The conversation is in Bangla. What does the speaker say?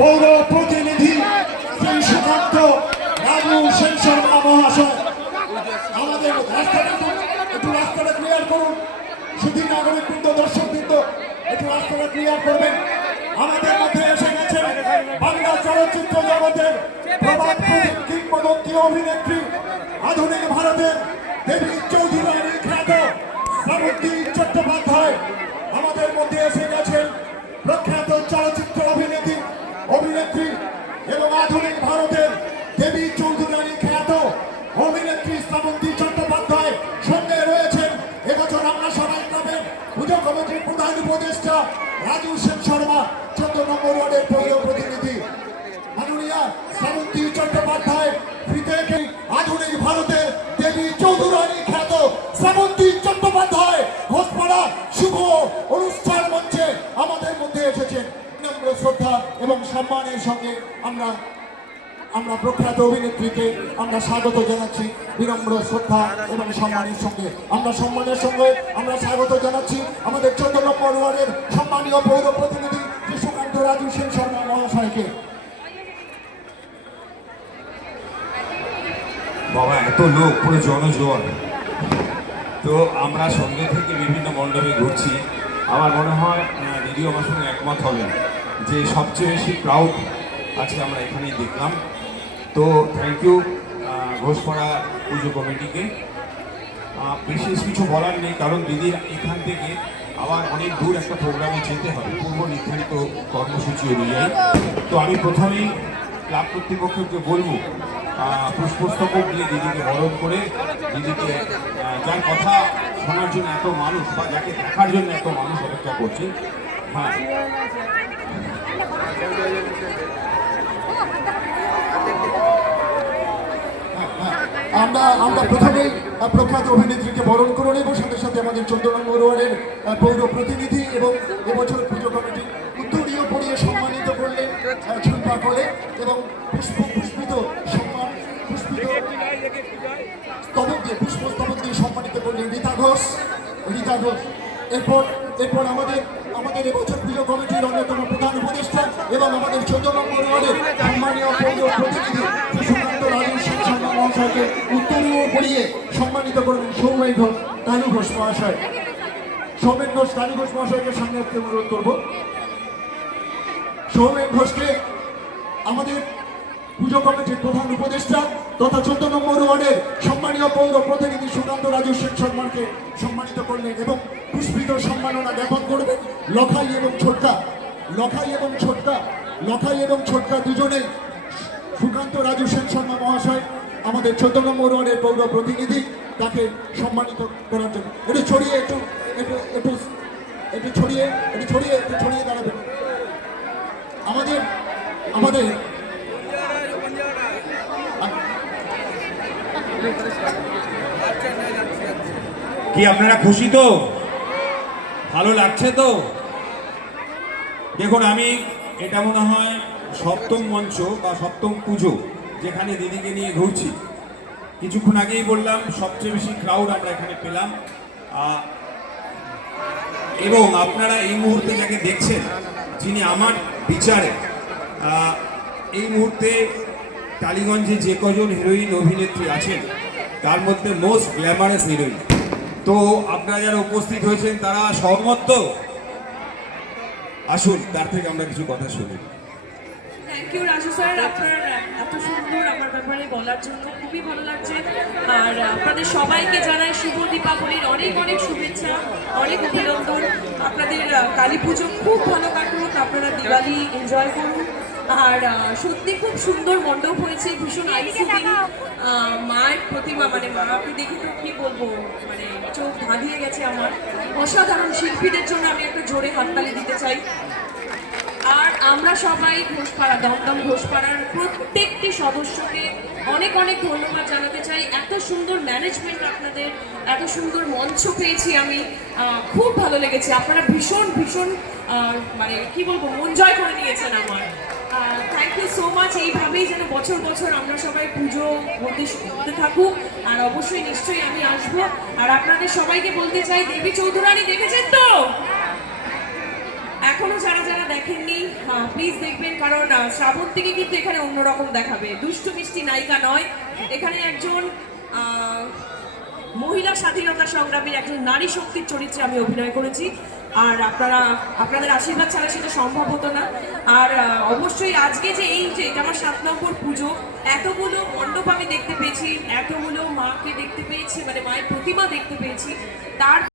পৌর প্রতিনিধি শ্রী সুকান্ত রাজু সেন শর্মা মহাশয়, আমাদের রাস্তাটা ক্লিয়ার করুন। সুধী নাগরিকবৃন্দ, দর্শকবৃন্দ, একটু রাস্তাটা ক্লিয়ার করবেন। আমাদের মধ্যে এসে গেছেন বাংলা চলচ্চিত্র জগতের প্রবাদ কিংবদন্তি অভিনেত্রী, আধুনিক ভারতের দেবী চৌধুরানী খ্যাত শ্রাবন্তী চট্টোপাধ্যায়। আমাদের মধ্যে এসে গেছেন প্রখ্যাত চলচ্চিত্র অভিনেত্রী এবং আধুনিক ভারতের দেবী চৌধুরানী খ্যাত অভিনেত্রী শ্রাবন্তী চট্টোপাধ্যায়। সঙ্গে রয়েছেন এবছর আমরা সবাই পাবেন পুজো কমিটির প্রধান উপদেষ্টা রাজু সেন শর্মা, 14 নম্বর ওয়ার্ডের পৌর প্রতিনিধি। মাননীয়া শ্রাবন্তী চট্টোপাধ্যায় আধুনিক ভারতের দেবী চৌধুরানী খ্যাত শ্রাবন্তী চট্টোপাধ্যায় ঘোষপাড়া শুভ অনুষ্ঠান মঞ্চে আমাদের মধ্যে এসেছেন। নম্র শ্রদ্ধা এবং সম্মানের সঙ্গে আমরা প্রখ্যাত অভিনেত্রীকে আমরা স্বাগত জানাচ্ছি। বিনম্র শ্রদ্ধা এবং সম্মানের সঙ্গে আমরা স্বাগত জানাচ্ছি আমাদের 14 নম্বর ওয়ার্ডের সম্মানীয় পৌর প্রতিনিধি শ্রী সুকান্ত রাজু সেন শর্মা মহাশয়কে। বাবা, এত লোক, পুরো জনজোয়ার। তো আমরা সন্ধ্যে থেকে বিভিন্ন মণ্ডপে ঘুরছি। আমার মনে হয় দিদিও আমার সঙ্গে একমত হবেন যে সবচেয়ে বেশি ক্রাউড আজকে আমরা এখানেই দেখলাম। তো থ্যাংক ইউ ঘোষপাড়া পুজো কমিটিকে। বিশেষ কিছু বলার নেই, কারণ দিদির এখান থেকে আবার অনেক দূর একটা প্রোগ্রামে যেতে হবে পূর্ব নির্ধারিত কর্মসূচি অনুযায়ী। তো আমি প্রথমেই ক্লাব কর্তৃপক্ষকে বলবো পুষ্পস্তবক দিয়ে দিদিকে বরণ করে, দিদিকে যার কথা শোনার জন্য এত মানুষ বা যাকে দেখার জন্য এত মানুষ অপেক্ষা করছে। হ্যাঁ, আমরা প্রথমেই প্রখ্যাত অভিনেত্রীকে বরণ করে নেব, সাথে সাথে আমাদের 14 নম্বর ওয়ার্ডের পৌর প্রতিনিধি এবং এবছর পুজো কমিটি উত্তরীয় পরিয়ে সম্মানিত করলেন ঝুম্পা করে এবং পুষ্পিত স্তবক দিয়ে সম্মানিত করলেন রীতা ঘোষ। এরপর আমাদের এবছর পুজো কমিটির অন্যতম প্রধান উপদেষ্টা এবং আমাদের 14 নম্বর ওয়ার্ডের সম্মানীয় পৌর প্রতিনিধি শ্রী সুকান্ত রাজু সেন শর্মা মহাশয়কে উত্তরীয় পরিয়ে সম্মানিত করবেন সৌমেন ঘোষ কানু ঘোষ মহাশয়। সৌমেন ঘোষ কানু ঘোষ মহাশয়কে সামনে আসতে অনুরোধ করব। সৌমেন ঘোষকে আমাদের পুজো কমিটির প্রধান উপদেষ্টা তথা 14 নম্বর ওয়ার্ডের সম্মানীয় পৌর প্রতিনিধি সুকান্ত রাজু সেন শর্মাকে সম্মানিত করলেন এবং পুষ্পিত সম্মাননা জ্ঞাপন করবেন লখাই এবং ছোটকা দুজনেই। সুকান্ত রাজু সেন শর্মা মহাশয় আমাদের 14 নম্বর ওয়ার্ডের পৌর প্রতিনিধি, তাকে সম্মানিত করার জন্য একটু ছড়িয়ে দাঁড়াবেন। আমাদের কি আপনারা খুশি তো? ভালো লাগছে তো? দেখুন, আমি এটা মনে হয় সপ্তম মঞ্চ বা সপ্তম পুজো যেখানে দিদিকে নিয়ে ঘুরছি। কিছুক্ষণ আগেই বললাম সবচেয়ে বেশি ক্রাউড আমরা এখানে পেলাম। এবং আপনারা এই মুহূর্তে যাকে দেখছেন, যিনি আমার বিচারে এই মুহূর্তে টালিগঞ্জে যে কজন হিরোইন অভিনেত্রী আছেন তার মধ্যে মোস্ট গ্ল্যামারাস হিরোইন। তো আপনারা যারা উপস্থিত হয়েছেন তারা সহমত তো? আসুন তার থেকে আমরা কিছু কথা শুনি। থ্যাংক ইউ রাজু স্যার, আপনার এত সুন্দর আমার ব্যাপারে বলার জন্য খুবই ভালো লাগছে। আর আপনাদের সবাইকে জানাই শুভ দীপাবলির অনেক অনেক শুভেচ্ছা, অনেক অভিনন্দন। আপনাদের কালী পুজো খুব ভালো কাটুক, আপনারা দিওয়ালি এনজয় করুন। আর সত্যি খুব সুন্দর মণ্ডপ হয়েছে, ভীষণ আইসিং। মায়ের প্রতিমা, মানে মাকে দেখে তো কি বলবো, মানে চোখ ধাঁধিয়ে গেছে আমার। অসাধারণ শিল্পীদের জন্য আমি একটা জোরে হাততালি দিতে চাই। আর আমরা সবাই ঘোষপাড়া, দমদম ঘোষপাড়ার প্রত্যেকটি সদস্যকে অনেক অনেক ধন্যবাদ জানাতে চাই। এত সুন্দর ম্যানেজমেন্ট, আপনাদের এত সুন্দর মঞ্চ পেয়েছি আমি, খুব ভালো লেগেছে। আপনারা ভীষণ ভীষণ মানে কি বলবো, মন জয় করে নিয়েছেন আমার। Thank you so much. এইভাবেই যেন বছর বছর আমরা সবাই পুজো হতে থাকুক। আর অবশ্যই নিশ্চয়ই আমি আসবো। আর আপনাদের সবাইকে বলতে চাই, দেবী চৌধুরানী দেখেছেন তো? এখনো যারা যারা দেখেননি প্লিজ দেখবেন, কারণ শ্রাবন্তীকে কিন্তু এখানে অন্যরকম দেখাবে। দুষ্টু মিষ্টি নায়িকা নয়, এখানে একজন মহিলা স্বাধীনতা সংগ্রামীর একজন নারী শক্তির চরিত্রে আমি অভিনয় করেছি। আর আপনাদের আশীর্বাদ ছাড়া সেটা সম্ভব হতো না। আর অবশ্যই আজকে যে এটা আমার 7 নম্বর পুজো, এতগুলো মণ্ডপ আমি দেখতে পেয়েছি, এতগুলো মাকে দেখতে পেয়েছি, মানে মায়ের প্রতিমা দেখতে পেয়েছি, তার